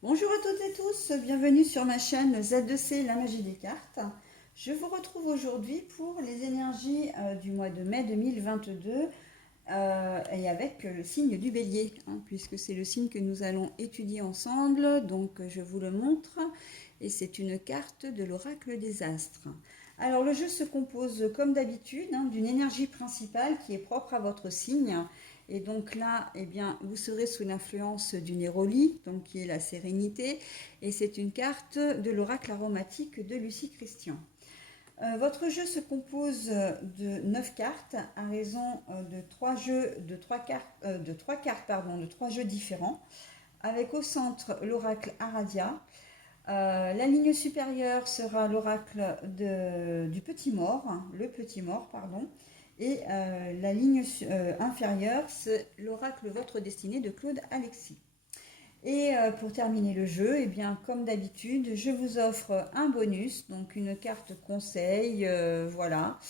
Bonjour à toutes et tous, bienvenue sur ma chaîne Z2C, la magie des cartes. Je vous retrouve aujourd'hui pour les énergies du mois de mai 2022 et avec le signe du bélier, puisque c'est le signe que nous allons étudier ensemble, donc je vous le montre, et c'est une carte de l'oracle des astres. Alors le jeu se compose comme d'habitude d'une énergie principale qui est propre à votre signe. Et donc là, eh bien, vous serez sous l'influence du Néroli, donc qui est la sérénité, et c'est une carte de l'oracle aromatique de Lucie Christian. Votre jeu se compose de 9 cartes à raison de 3 jeux de 3 cartes, de 3 jeux différents, avec au centre l'oracle Aradia. La ligne supérieure sera l'oracle du petit mort, le petit mort, pardon, et la ligne inférieure, c'est l'oracle Votre destinée de Claude Alexis. Et pour terminer le jeu, eh bien, comme d'habitude, je vous offre un bonus, donc une carte conseil, voilà.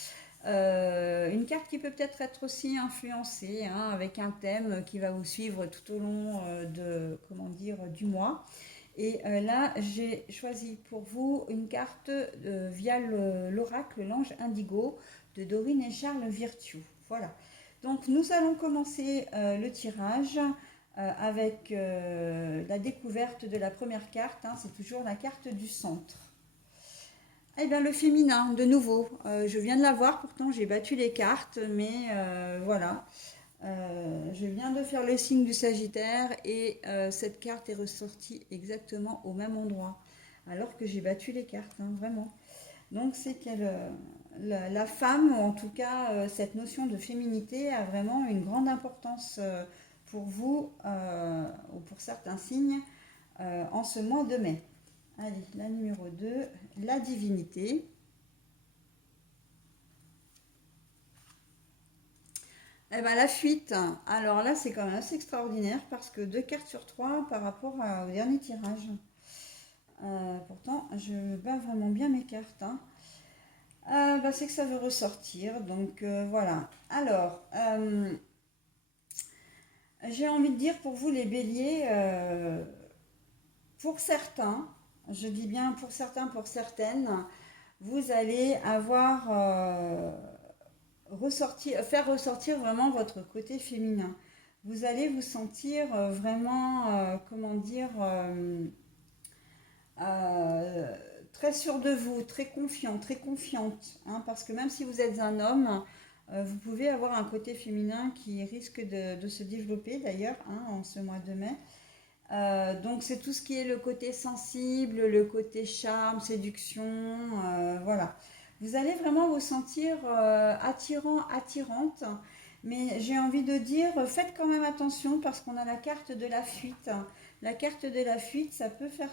Une carte qui peut peut-être être aussi influencée avec un thème qui va vous suivre tout au long comment dire, du mois. Et là, j'ai choisi pour vous une carte via l'oracle L'Ange Indigo de Dorine et Charles Virtue. Voilà. Donc, nous allons commencer le tirage avec la découverte de la première carte. C'est toujours la carte du centre. Eh bien, le féminin, de nouveau. Je viens de la voir, pourtant j'ai battu les cartes, mais voilà. Je viens de faire le signe du Sagittaire et cette carte est ressortie exactement au même endroit, alors que j'ai battu les cartes, vraiment. Donc c'est que la femme, ou en tout cas cette notion de féminité, a vraiment une grande importance pour vous ou pour certains signes en ce mois de mai. Allez, la numéro 2, la divinité. Eh ben, la fuite, alors là c'est quand même assez extraordinaire parce que 2 cartes sur 3 par rapport au dernier tirage. Pourtant, je bats vraiment bien mes cartes. Bah, c'est que ça veut ressortir, donc voilà. Alors, j'ai envie de dire pour vous les béliers, pour certains, je dis bien pour certains, pour certaines, vous allez avoir faire ressortir vraiment votre côté féminin. Vous allez vous sentir vraiment, comment dire, euh, très sûr de vous, très confiant, très confiante, parce que même si vous êtes un homme, vous pouvez avoir un côté féminin qui risque de se développer d'ailleurs en ce mois de mai. Donc c'est tout ce qui est le côté sensible, le côté charme, séduction, voilà. Vous allez vraiment vous sentir attirant, attirante, mais j'ai envie de dire, faites quand même attention parce qu'on a la carte de la fuite. La carte de la fuite, ça peut faire,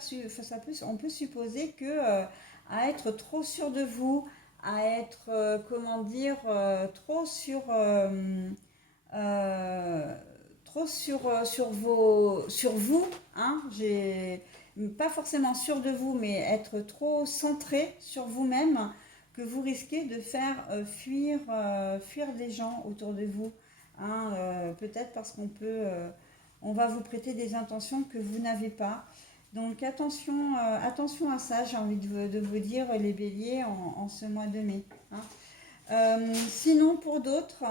on peut supposer que à être trop sûr de vous, à être, comment dire, euh, trop sur vous, j'ai pas forcément sûr de vous, mais être trop centré sur vous-même, que vous risquez de faire fuir les gens autour de vous. Peut-être parce on va vous prêter des intentions que vous n'avez pas. Donc attention à ça, j'ai envie de vous dire les béliers en ce mois de mai. Sinon, pour d'autres,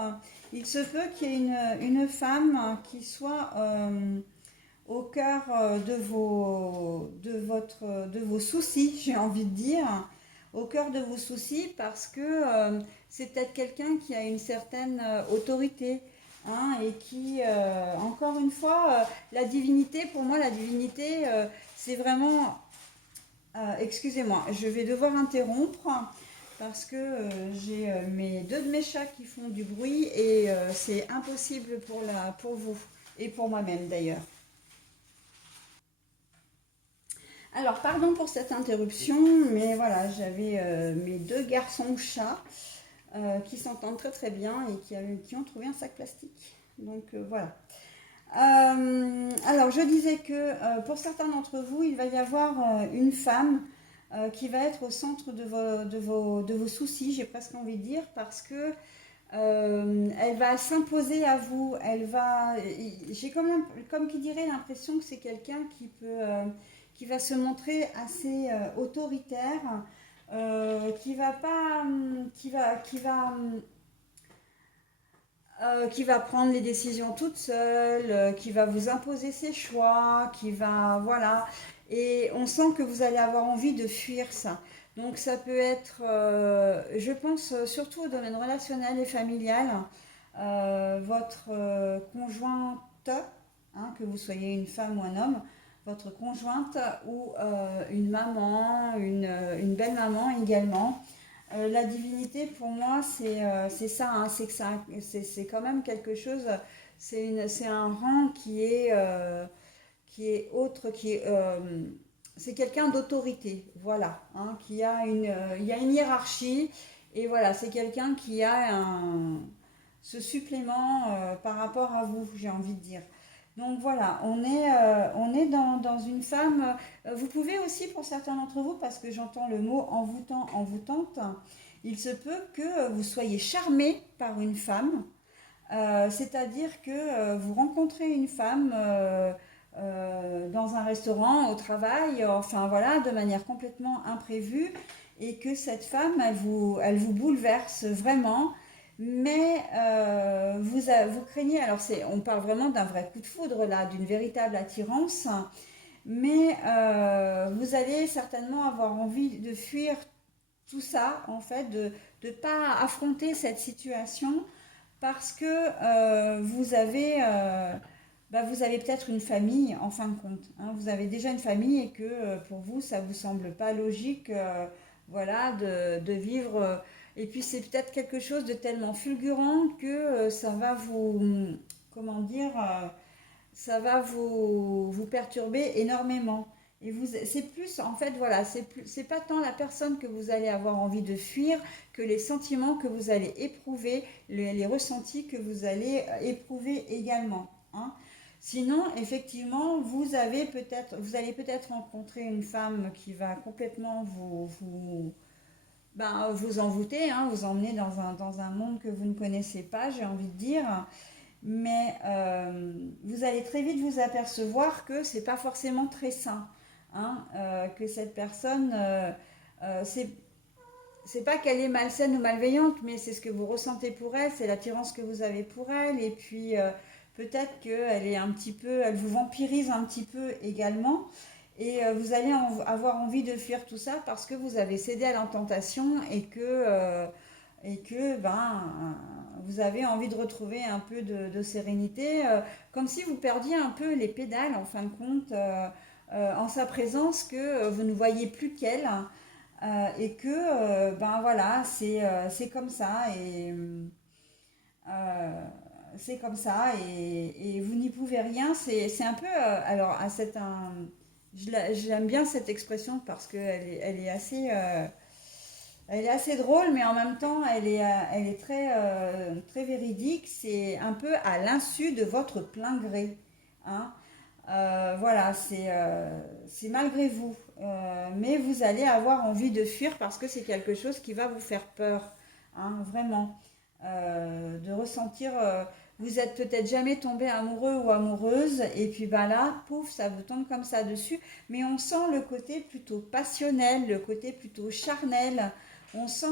il se peut qu'il y ait une femme qui soit au cœur de vos soucis, j'ai envie de dire, au cœur de vos soucis, parce que c'est peut-être quelqu'un qui a une certaine autorité. Et qui, encore une fois, la divinité, pour moi, la divinité, c'est vraiment excusez-moi, je vais devoir interrompre parce que j'ai deux de mes chats qui font du bruit et c'est impossible pour vous et pour moi-même d'ailleurs. Alors, pardon pour cette interruption, mais voilà, j'avais mes 2 garçons chats qui s'entendent très très bien et qui ont trouvé un sac plastique. Donc voilà. Alors, je disais que pour certains d'entre vous, il va y avoir une femme qui va être au centre de vos soucis, j'ai presque envie de dire, parce que elle va s'imposer à vous. J'ai comme qui dirait l'impression que c'est quelqu'un qui va se montrer assez autoritaire, qui va pas, qui va prendre les décisions toute seule, qui va vous imposer ses choix, qui va, voilà. Et on sent que vous allez avoir envie de fuir ça. Donc ça peut être, je pense surtout au domaine relationnel et familial, votre conjointe, hein, que vous soyez une femme ou un homme, votre conjointe ou une maman, une belle maman également. La divinité, pour moi, c'est ça, hein, c'est que ça, c'est quand même quelque chose, c'est un rang qui est autre, c'est quelqu'un d'autorité, voilà, hein, il y a une hiérarchie, et voilà, c'est quelqu'un qui a ce supplément par rapport à vous, j'ai envie de dire. Donc voilà, on est dans une femme. Vous pouvez aussi, pour certains d'entre vous, parce que j'entends le mot envoûtant, envoûtante, il se peut que vous soyez charmé par une femme. C'est-à-dire que vous rencontrez une femme dans un restaurant, au travail, enfin voilà, de manière complètement imprévue, et que cette femme, elle vous bouleverse vraiment, mais vous craignez, alors on parle vraiment d'un vrai coup de foudre là, d'une véritable attirance, mais vous allez certainement avoir envie de fuir tout ça, en fait, de ne pas affronter cette situation parce que vous avez peut-être une famille en fin de compte, hein. Vous avez déjà une famille et que pour vous, ça vous semble pas logique, voilà, de vivre. Et puis c'est peut-être quelque chose de tellement fulgurant que ça va vous, comment dire, vous perturber énormément. Et c'est plus, en fait, voilà, c'est pas tant la personne que vous allez avoir envie de fuir que les sentiments que vous allez éprouver, les ressentis que vous allez éprouver également, hein. Sinon, effectivement, vous allez peut-être rencontrer une femme qui va complètement vous envoûter, hein, vous emmener dans un monde que vous ne connaissez pas, j'ai envie de dire. Mais vous allez très vite vous apercevoir que c'est pas forcément très sain, hein, que cette personne, c'est pas qu'elle est malsaine ou malveillante, mais c'est ce que vous ressentez pour elle, c'est l'attirance que vous avez pour elle, et puis peut-être qu'elle est un petit peu, elle vous vampirise un petit peu également, et vous allez avoir envie de fuir tout ça parce que vous avez cédé à la tentation et que vous avez envie de retrouver un peu de sérénité, comme si vous perdiez un peu les pédales en fin de compte, en sa présence, que vous ne voyez plus qu'elle, et que voilà, c'est comme ça, et c'est comme ça, et vous n'y pouvez rien. C'est un peu, alors, j'aime bien cette expression parce qu'elle est assez drôle, mais en même temps, elle est très, très véridique. C'est un peu à l'insu de votre plein gré, hein. Voilà, c'est malgré vous. Mais vous allez avoir envie de fuir parce que c'est quelque chose qui va vous faire peur, hein, vraiment. De ressentir, vous êtes peut-être jamais tombé amoureux ou amoureuse, et puis bah là, pouf, ça vous tombe comme ça dessus. Mais on sent le côté plutôt passionnel, le côté plutôt charnel. On sent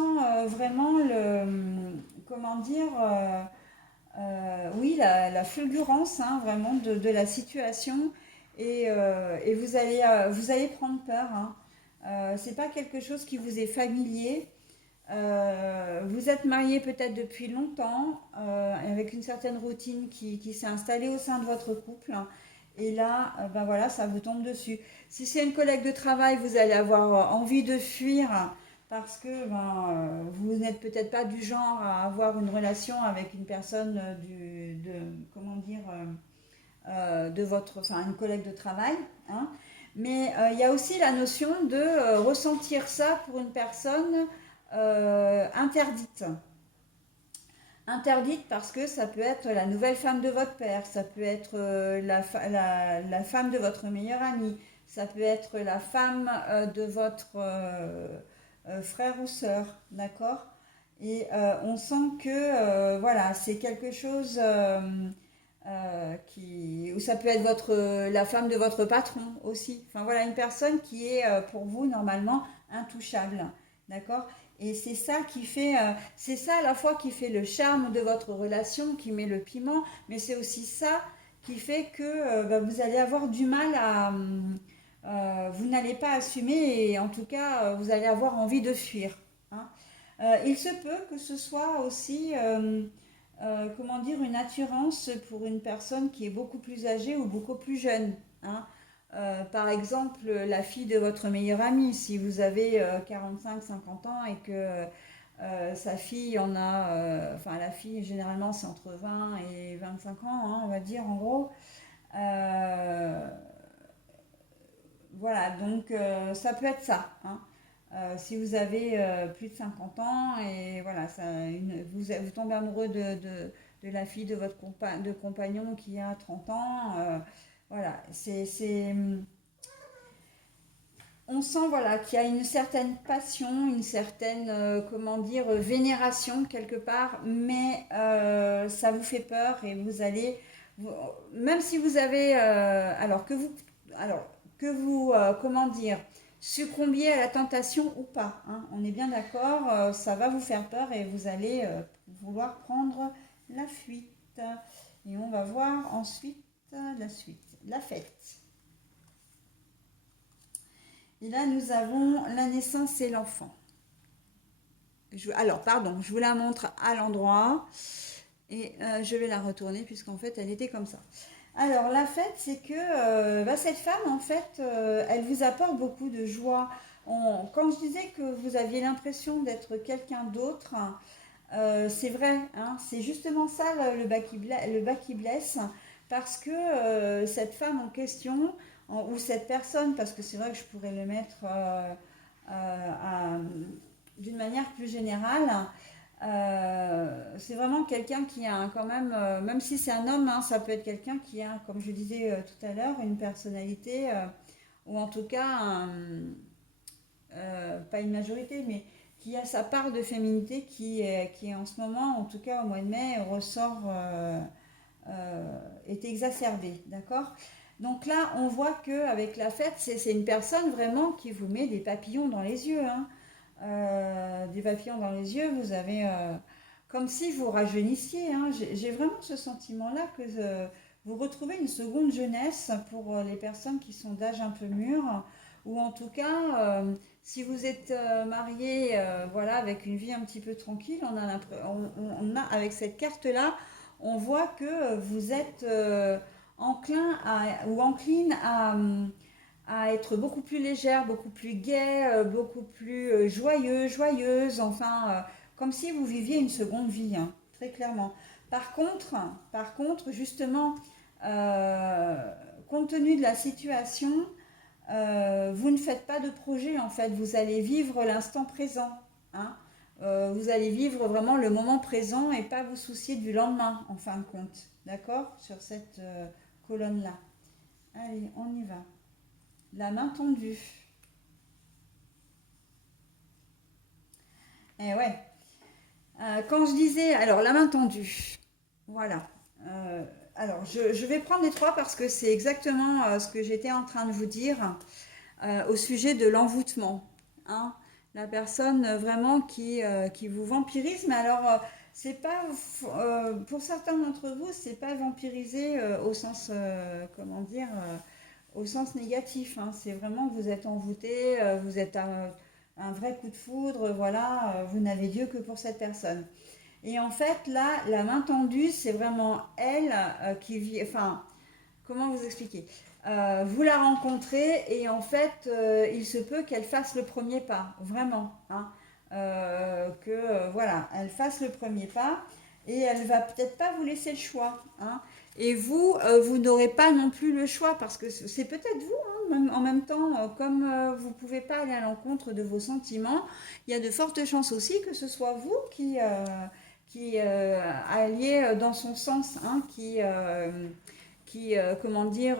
vraiment comment dire, oui, la fulgurance, hein, vraiment de la situation, et vous allez prendre peur, hein. C'est pas quelque chose qui vous est familier. Vous êtes marié peut-être depuis longtemps, avec une certaine routine qui s'est installée au sein de votre couple, hein. Et là, ben voilà, ça vous tombe dessus. Si c'est une collègue de travail, vous allez avoir envie de fuir parce que vous n'êtes peut-être pas du genre à avoir une relation avec une personne comment dire, enfin une collègue de travail, hein. Mais il y a aussi la notion de ressentir ça pour une personne interdite. Interdite parce que ça peut être la nouvelle femme de votre père, ça peut être la femme de votre meilleur ami, ça peut être la femme de votre frère ou sœur, d'accord. Et on sent que voilà, c'est quelque chose ou ça peut être la femme de votre patron aussi. Enfin voilà, une personne qui est pour vous normalement intouchable, d'accord? Et c'est ça qui fait, c'est ça à la fois qui fait le charme de votre relation, qui met le piment, mais c'est aussi ça qui fait que bah, vous allez avoir du mal vous n'allez pas assumer et en tout cas vous allez avoir envie de fuir, hein. Il se peut que ce soit aussi comment dire, une attirance pour une personne qui est beaucoup plus âgée ou beaucoup plus jeune, hein. Par exemple, la fille de votre meilleur ami, si vous avez 45-50 ans et que sa fille en a, enfin la fille généralement c'est entre 20 et 25 ans, hein, on va dire en gros. Euh, voilà, donc ça peut être ça, hein. Si vous avez plus de 50 ans et voilà, vous tombez amoureux de la fille de votre compagnon qui a 30 ans, voilà, on sent voilà, qu'il y a une certaine passion, une certaine, comment dire, vénération quelque part, mais ça vous fait peur et vous- même si vous avez, alors, que vous comment dire, succombiez à la tentation ou pas, hein, on est bien d'accord, ça va vous faire peur et vous allez vouloir prendre la fuite. Et on va voir ensuite la suite, la fête. Et là, nous avons la naissance et l'enfant. Alors, pardon, je vous la montre à l'endroit et je vais la retourner puisqu'en fait, elle était comme ça. Alors, la fête, c'est que bah, cette femme, en fait, elle vous apporte beaucoup de joie. Quand je disais que vous aviez l'impression d'être quelqu'un d'autre, c'est vrai, hein, c'est justement ça le bas qui blesse, parce que cette femme en question, ou cette personne, parce que c'est vrai que je pourrais le mettre d'une manière plus générale, c'est vraiment quelqu'un qui a quand même, même si c'est un homme, hein, ça peut être quelqu'un qui a, comme je disais tout à l'heure, une personnalité, ou en tout cas pas une majorité, mais qui a sa part de féminité qui en ce moment, en tout cas au mois de mai, ressort, est exacerbée, d'accord? Donc là, on voit qu'avec la fête, c'est une personne vraiment qui vous met des papillons dans les yeux, hein. Des papillons dans les yeux, vous avez comme si vous rajeunissiez, hein. J'ai vraiment ce sentiment-là que vous retrouvez une seconde jeunesse pour les personnes qui sont d'âge un peu mûr, ou en tout cas, si vous êtes marié, voilà, avec une vie un petit peu tranquille, on a avec cette carte-là, on voit que vous êtes enclin ou encline à être beaucoup plus légère, beaucoup plus gaie, beaucoup plus joyeuse, enfin, comme si vous viviez une seconde vie, hein, très clairement. Par contre, justement, euh, compte tenu de la situation, vous ne faites pas de projet en fait, vous allez vivre l'instant présent, hein. Vous allez vivre vraiment le moment présent et pas vous soucier du lendemain en fin de compte, d'accord? Sur cette colonne-là. Allez, on y va. La main tendue. Eh ouais. Quand je disais, alors la main tendue, voilà. Euh, alors je vais prendre les trois parce que c'est exactement ce que j'étais en train de vous dire au sujet de l'envoûtement, hein. La personne vraiment qui vous vampirise, mais alors c'est pas, pour certains d'entre vous, c'est pas vampirisé au sens, comment dire, au sens négatif, hein. C'est vraiment que vous êtes envoûté, vous êtes un vrai coup de foudre, voilà, vous n'avez Dieu que pour cette personne. Et en fait, là, la main tendue, c'est vraiment elle qui vit, enfin, comment vous expliquer? Vous la rencontrez et en fait, il se peut qu'elle fasse le premier pas, vraiment, hein. Voilà, elle fasse le premier pas et elle va peut-être pas vous laisser le choix, hein. Et vous, vous n'aurez pas non plus le choix parce que c'est peut-être vous, hein, en même temps, comme vous ne pouvez pas aller à l'encontre de vos sentiments, il y a de fortes chances aussi que ce soit vous qui alliez dans son sens, hein, comment dire,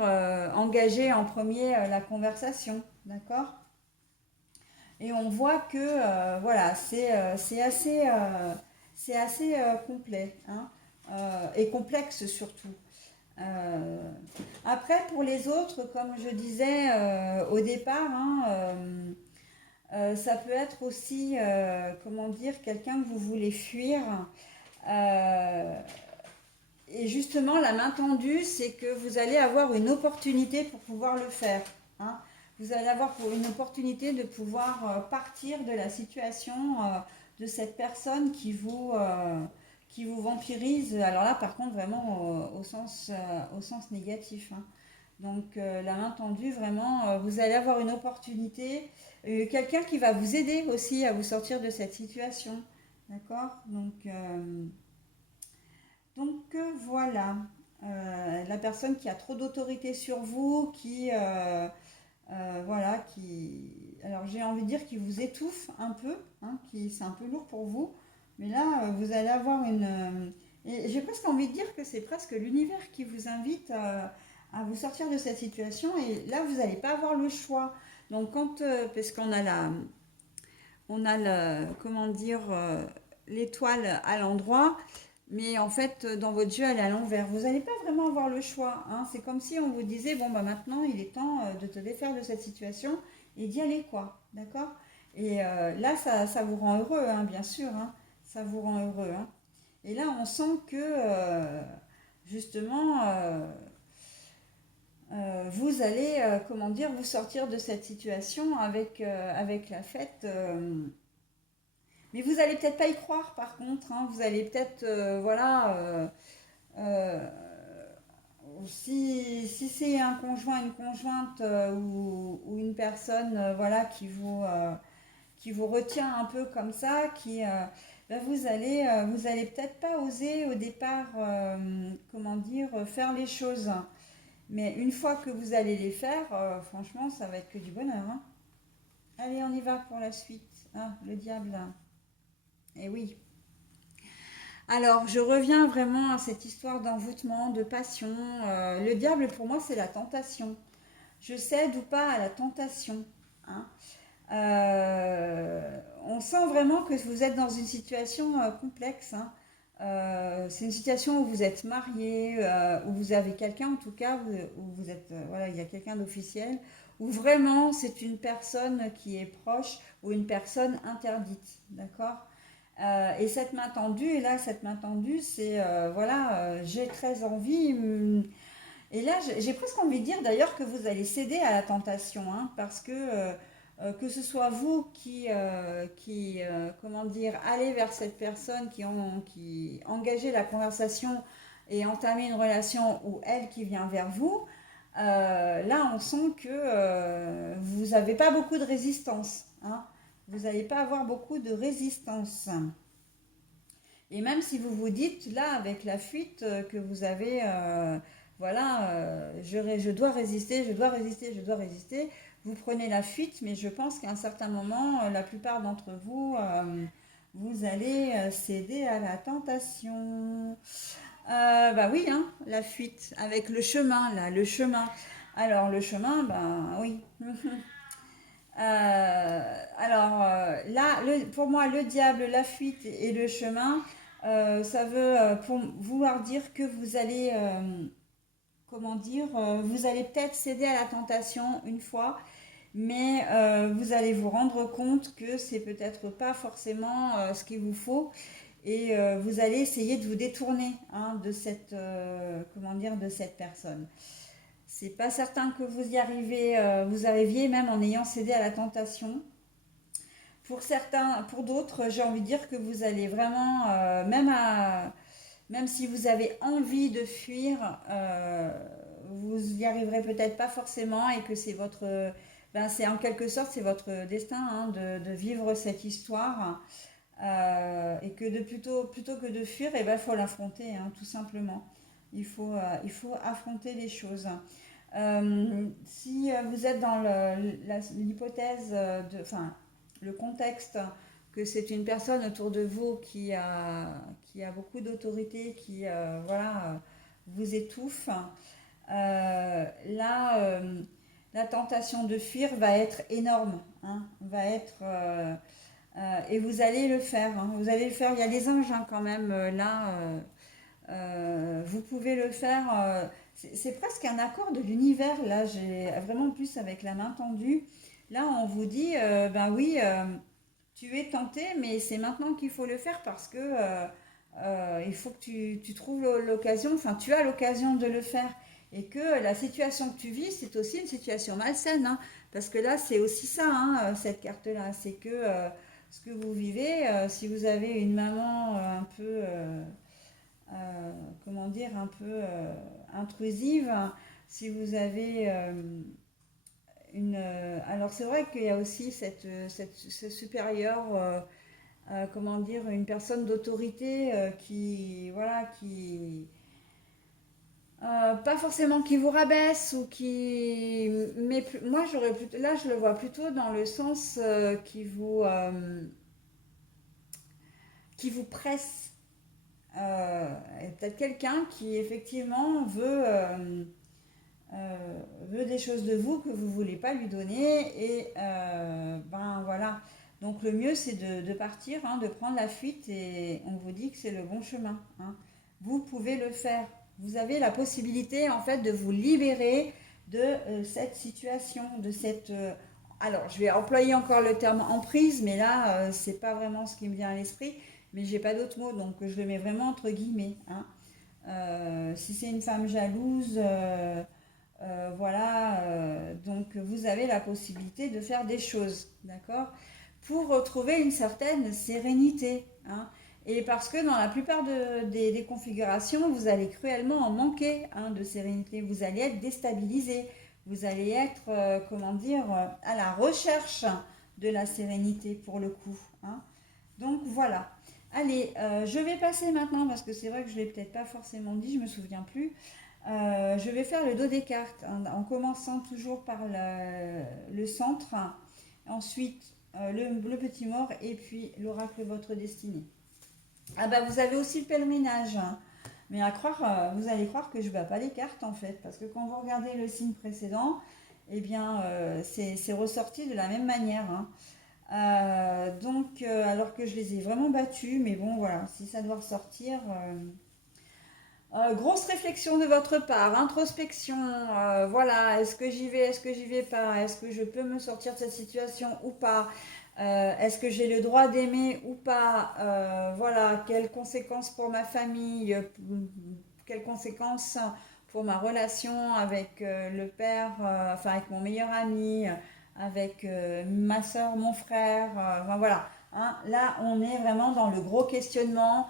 engager en premier la conversation, d'accord? Et on voit que, voilà, c'est assez complet, hein, et complexe surtout. Euh, Après, pour les autres, comme je disais au départ, hein, ça peut être aussi, comment dire, quelqu'un que vous voulez fuir. Euh, et justement, la main tendue, c'est que vous allez avoir une opportunité pour pouvoir le faire, hein. Vous allez avoir pour une opportunité de pouvoir partir de la situation de cette personne qui vous vampirise. Alors là, par contre, vraiment au sens négatif, hein. Donc, la main tendue, vraiment, vous allez avoir une opportunité. Quelqu'un qui va vous aider aussi à vous sortir de cette situation. D'accord? Voilà. La personne qui a trop d'autorité sur vous, voilà, alors j'ai envie de dire qui vous étouffe un peu, hein, c'est un peu lourd pour vous, mais là, vous allez avoir et j'ai presque envie de dire que c'est presque l'univers qui vous invite à vous sortir de cette situation, et là, vous n'allez pas avoir le choix. Donc, parce on a comment dire, l'étoile à l'endroit, mais en fait, dans votre jeu, elle est à l'envers. Vous n'allez pas vraiment avoir le choix, hein. C'est comme si on vous disait, bon, bah maintenant, il est temps de te défaire de cette situation et d'y aller, quoi. D'accord? Et là, ça vous rend heureux, hein, bien sûr, hein. Ça vous rend heureux, hein. Et là, on sent que, justement, vous allez, comment dire, vous sortir de cette situation avec la fête. Mais vous allez peut-être pas y croire, par contre, hein. Vous allez peut-être, voilà, euh, si c'est un conjoint, une conjointe ou une personne, voilà, qui vous retient un peu comme ça, ben vous allez peut-être pas oser au départ, comment dire, faire les choses. Mais une fois que vous allez les faire, franchement, ça va être que du bonheur, hein. Allez, on y va pour la suite. Ah, le diable. Eh oui. Alors, je reviens vraiment à cette histoire d'envoûtement, de passion. Le diable, pour moi, c'est la tentation. Je cède ou pas à la tentation, hein. On sent vraiment que vous êtes dans une situation complexe, hein. C'est une situation où vous êtes marié, où vous avez quelqu'un en tout cas, où vous êtes, voilà, il y a quelqu'un d'officiel, où vraiment c'est une personne qui est proche ou une personne interdite, d'accord? Et cette main tendue, et là, cette main tendue, c'est, voilà, j'ai très envie. Et là, j'ai presque envie de dire d'ailleurs que vous allez céder à la tentation, hein, parce que ce soit vous comment dire, allez vers cette personne qui engagez la conversation et entamez une relation, ou elle qui vient vers vous, là, on sent que vous n'avez pas beaucoup de résistance, hein. Vous n'allez pas avoir beaucoup de résistance. Et même si vous vous dites, là, avec la fuite, que vous avez, voilà, je dois résister, je dois résister, je dois résister, vous prenez la fuite, mais je pense qu'à un certain moment, la plupart d'entre vous, vous allez céder à la tentation. Bah oui, hein, la fuite, avec le chemin, là, le chemin. Alors, le chemin, ben oui. Là, pour moi, le diable, la fuite et le chemin, ça veut pour vouloir dire que vous allez, comment dire, vous allez peut-être céder à la tentation une fois, mais vous allez vous rendre compte que c'est peut-être pas forcément ce qu'il vous faut, et vous allez essayer de vous détourner, hein, de comment dire, de cette personne. C'est pas certain que vous arriviez même en ayant cédé à la tentation. Pour certains, pour d'autres, j'ai envie de dire que vous allez vraiment, même si vous avez envie de fuir, vous y arriverez peut-être pas forcément, et que c'est en quelque sorte, c'est votre destin, hein, de vivre cette histoire, et que plutôt que de fuir, il faut l'affronter, hein, tout simplement. Il faut affronter les choses. Si vous êtes dans l'hypothèse enfin, le contexte que c'est une personne autour de vous qui a beaucoup d'autorité, voilà, vous étouffe, là, la tentation de fuir va être énorme, hein, et vous allez le faire, hein, vous allez le faire. Il y a les anges, hein, quand même, là. Vous pouvez le faire. c'est presque un accord de l'univers. Là, j'ai vraiment plus avec la main tendue. Là, on vous dit, ben oui, tu es tenté, mais c'est maintenant qu'il faut le faire parce que il faut que tu trouves l'occasion, enfin, tu as l'occasion de le faire. Et que la situation que tu vis, c'est aussi une situation malsaine, hein. Parce que là, c'est aussi ça, hein, cette carte-là. C'est que ce que vous vivez, si vous avez une maman un peu comment dire, un peu intrusive. Si vous avez une... alors c'est vrai qu'il y a aussi ce supérieur, comment dire, une personne d'autorité qui, voilà, qui... pas forcément qui vous rabaisse ou qui... Mais moi, là, je le vois plutôt dans le sens qui vous presse. Et peut-être quelqu'un qui effectivement veut des choses de vous que vous ne voulez pas lui donner. Et ben voilà. Donc le mieux c'est de partir, hein, de prendre la fuite et on vous dit que c'est le bon chemin, hein. Vous pouvez le faire. Vous avez la possibilité en fait de vous libérer de cette situation, de cette... alors je vais employer encore le terme emprise, mais là c'est pas vraiment ce qui me vient à l'esprit, mais j'ai pas d'autre mot, donc je le mets vraiment entre guillemets, hein. Si c'est une femme jalouse, voilà, donc vous avez la possibilité de faire des choses, d'accord, pour retrouver une certaine sérénité, hein. Et parce que dans la plupart des configurations, vous allez cruellement en manquer, hein, de sérénité. Vous allez être déstabilisé. Vous allez être, comment dire, à la recherche de la sérénité pour le coup, hein. Donc voilà. Allez, je vais passer maintenant, parce que c'est vrai que je ne l'ai peut-être pas forcément dit, je ne me souviens plus. Je vais faire le dos des cartes, hein, en commençant toujours par le centre, ensuite le petit mort et puis l'oracle de votre destinée. Ah bah vous avez aussi le pèlerinage, hein. Mais à croire, vous allez croire que je ne bats pas les cartes en fait, parce que quand vous regardez le signe précédent, eh bien c'est ressorti de la même manière, hein. Donc, alors que je les ai vraiment battus, mais bon, voilà, si ça doit ressortir. Grosse réflexion de votre part, introspection, voilà, est-ce que j'y vais, est-ce que j'y vais pas, est-ce que je peux me sortir de cette situation ou pas, est-ce que j'ai le droit d'aimer ou pas, voilà, quelles conséquences pour ma famille, quelles conséquences pour ma relation avec le père, enfin avec mon meilleur ami, avec ma soeur, mon frère, enfin, voilà, hein, là on est vraiment dans le gros questionnement.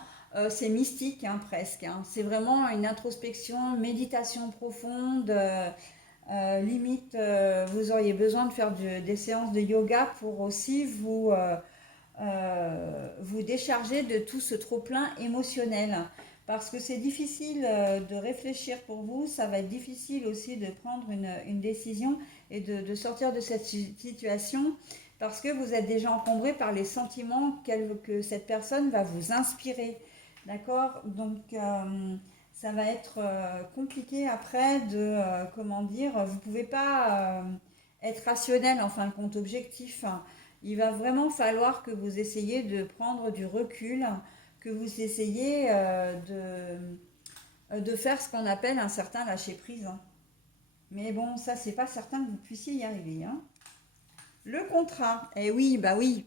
C'est mystique, hein, presque, hein. C'est vraiment une introspection, méditation profonde. Limite, vous auriez besoin de faire des séances de yoga pour aussi vous décharger de tout ce trop-plein émotionnel. Parce que c'est difficile de réfléchir pour vous, ça va être difficile aussi de prendre une décision et de sortir de cette situation parce que vous êtes déjà encombré par les sentiments que cette personne va vous inspirer. D'accord. Donc, ça va être compliqué après comment dire, vous ne pouvez pas être rationnel en fin de compte, objectif. Il va vraiment falloir que vous essayiez de prendre du recul, que vous essayiez de faire ce qu'on appelle un certain lâcher-prise, hein. Mais bon, ça, c'est pas certain que vous puissiez y arriver, hein. Le contrat, eh oui, bah oui.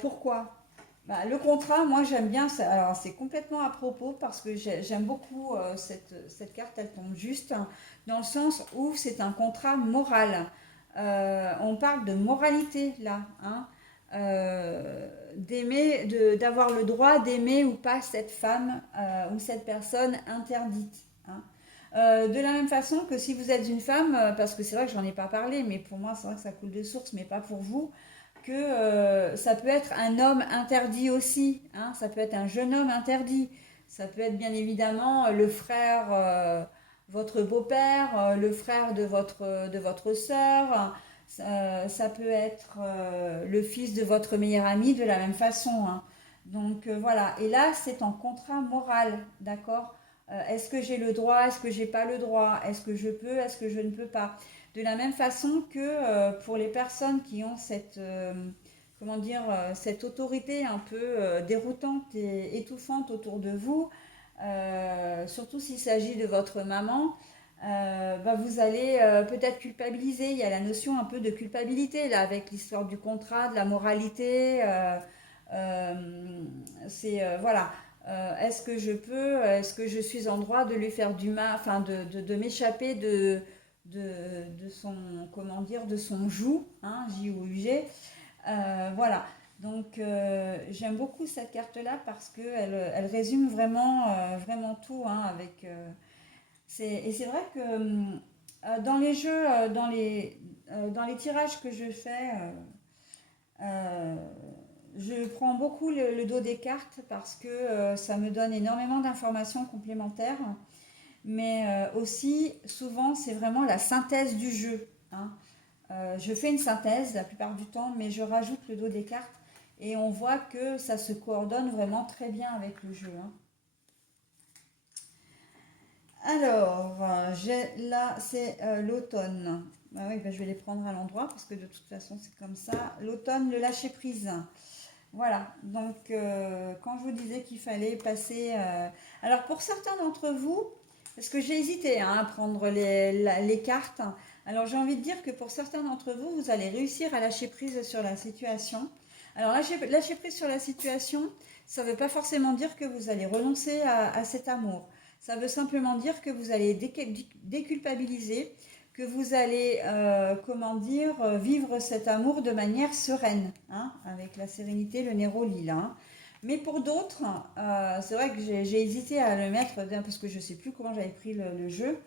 Pourquoi? Bah, le contrat, moi j'aime bien, alors c'est complètement à propos parce que j'aime beaucoup cette carte, elle tombe juste, hein, dans le sens où c'est un contrat moral. On parle de moralité là, hein, d'avoir le droit d'aimer ou pas cette femme ou cette personne interdite, hein. De la même façon que si vous êtes une femme, parce que c'est vrai que j'en ai pas parlé, mais pour moi c'est vrai que ça coule de source, mais pas pour vous, que ça peut être un homme interdit aussi, hein, ça peut être un jeune homme interdit, ça peut être bien évidemment le frère, votre beau-père, le frère de votre sœur, ça peut être le fils de votre meilleur ami de la même façon, hein. Donc voilà, et là c'est en contrat moral, d'accord. Est-ce que j'ai le droit, est-ce que j'ai pas le droit, est-ce que je peux, est-ce que je ne peux pas. De la même façon que pour les personnes qui ont comment dire, cette autorité un peu déroutante et étouffante autour de vous, surtout s'il s'agit de votre maman, vous allez peut-être culpabiliser. Il y a la notion un peu de culpabilité là avec l'histoire du contrat, de la moralité. Voilà. Est-ce que je peux, est-ce que je suis en droit de lui faire du mal, enfin de m'échapper de son, comment dire, de son joug, hein, J-O-U-G. Voilà. Donc j'aime beaucoup cette carte-là parce qu'elle résume vraiment, vraiment tout, hein, et c'est vrai que dans les jeux, dans les tirages que je fais, euh, je prends beaucoup le dos des cartes parce que ça me donne énormément d'informations complémentaires. Mais aussi, souvent, c'est vraiment la synthèse du jeu, hein. Je fais une synthèse la plupart du temps, mais je rajoute le dos des cartes et on voit que ça se coordonne vraiment très bien avec le jeu, hein. Alors, là, c'est l'automne. Ah oui, je vais les prendre à l'endroit parce que de toute façon, c'est comme ça. L'automne, le lâcher prise. Voilà, donc quand je vous disais qu'il fallait passer... Alors pour certains d'entre vous, parce que j'ai hésité, hein, à prendre les cartes, alors j'ai envie de dire que pour certains d'entre vous, vous allez réussir à lâcher prise sur la situation. Alors lâcher prise sur la situation, ça ne veut pas forcément dire que vous allez renoncer à cet amour. Ça veut simplement dire que vous allez déculpabiliser, que vous allez, comment dire, vivre cet amour de manière sereine, hein, avec la sérénité, le Nero lila, hein. Mais pour d'autres, c'est vrai que j'ai hésité à le mettre, parce que je ne sais plus comment j'avais pris le jeu.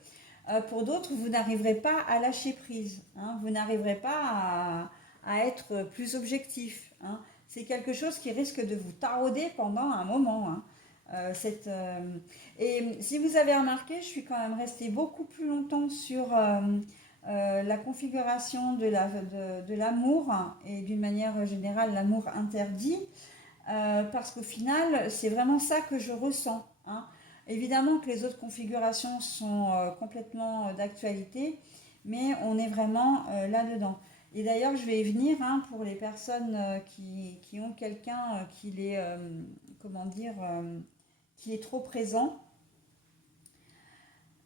Pour d'autres, vous n'arriverez pas à lâcher prise, hein, vous n'arriverez pas à être plus objectif, hein. C'est quelque chose qui risque de vous tarauder pendant un moment, hein. Euh, cette, euh, et si vous avez remarqué, je suis quand même restée beaucoup plus longtemps sur la configuration de l'amour et d'une manière générale l'amour interdit, parce qu'au final, c'est vraiment ça que je ressens, hein. Évidemment que les autres configurations sont complètement d'actualité, mais on est vraiment là-dedans. Et d'ailleurs, je vais y venir, hein, pour les personnes qui ont quelqu'un qui les, comment dire, qui est trop présent.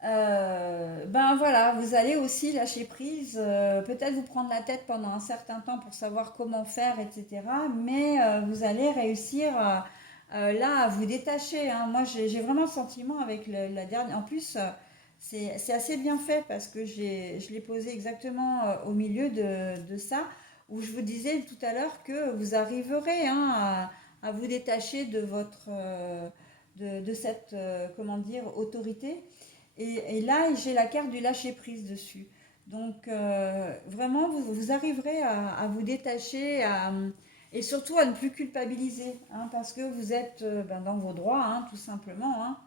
Ben voilà, vous allez aussi lâcher prise, peut-être vous prendre la tête pendant un certain temps pour savoir comment faire, etc. Mais vous allez réussir là à vous détacher, hein. Moi, j'ai vraiment le sentiment avec la dernière. En plus, c'est assez bien fait parce que je l'ai posé exactement au milieu de ça, où je vous disais tout à l'heure que vous arriverez, hein, à vous détacher de de cette, comment dire, autorité. Et là, j'ai la carte du lâcher-prise dessus. Donc, vraiment, vous arriverez à vous détacher et surtout à ne plus culpabiliser, hein, parce que vous êtes dans vos droits, hein, tout simplement, hein.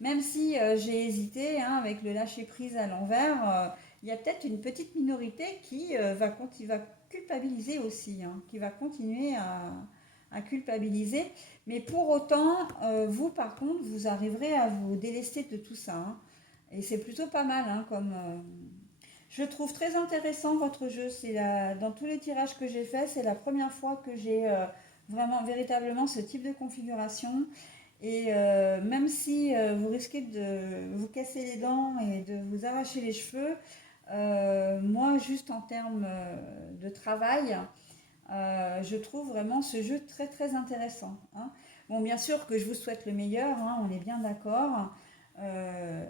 Même si j'ai hésité, hein, avec le lâcher-prise à l'envers, il y a peut-être une petite minorité qui va culpabiliser aussi, hein, qui va continuer à culpabiliser. Mais pour autant, vous, par contre, vous arriverez à vous délester de tout ça, hein. Et c'est plutôt pas mal, hein, je trouve très intéressant votre jeu. Dans tous les tirages que j'ai faits, c'est la première fois que j'ai vraiment, véritablement ce type de configuration. Et même si vous risquez de vous casser les dents et de vous arracher les cheveux, moi, juste en termes de travail, je trouve vraiment ce jeu très très intéressant, hein. Bon, bien sûr que je vous souhaite le meilleur, hein, on est bien d'accord. Euh,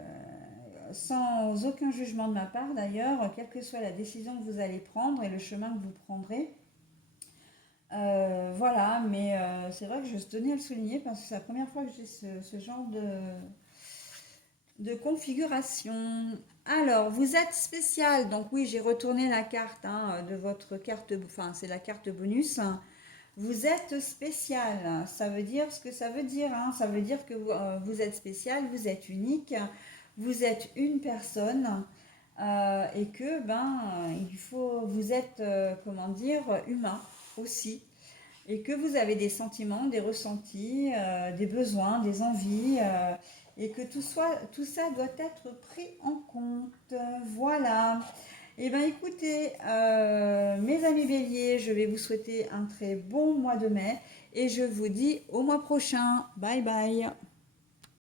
Sans aucun jugement de ma part d'ailleurs, quelle que soit la décision que vous allez prendre et le chemin que vous prendrez. Voilà, mais c'est vrai que je tenais à le souligner parce que c'est la première fois que j'ai ce genre de configuration. Alors, vous êtes spécial, donc oui, j'ai retourné la carte, hein, de votre carte, enfin c'est la carte bonus. Vous êtes spécial, ça veut dire ce que ça veut dire, hein. Ça veut dire que vous êtes spécial, vous êtes unique, vous êtes une personne, et que vous être, comment dire, humain aussi, et que vous avez des sentiments, des ressentis, des besoins, des envies, et que tout ça doit être pris en compte. Voilà. Eh bien écoutez, mes amis béliers, je vais vous souhaiter un très bon mois de mai et je vous dis au mois prochain. Bye bye.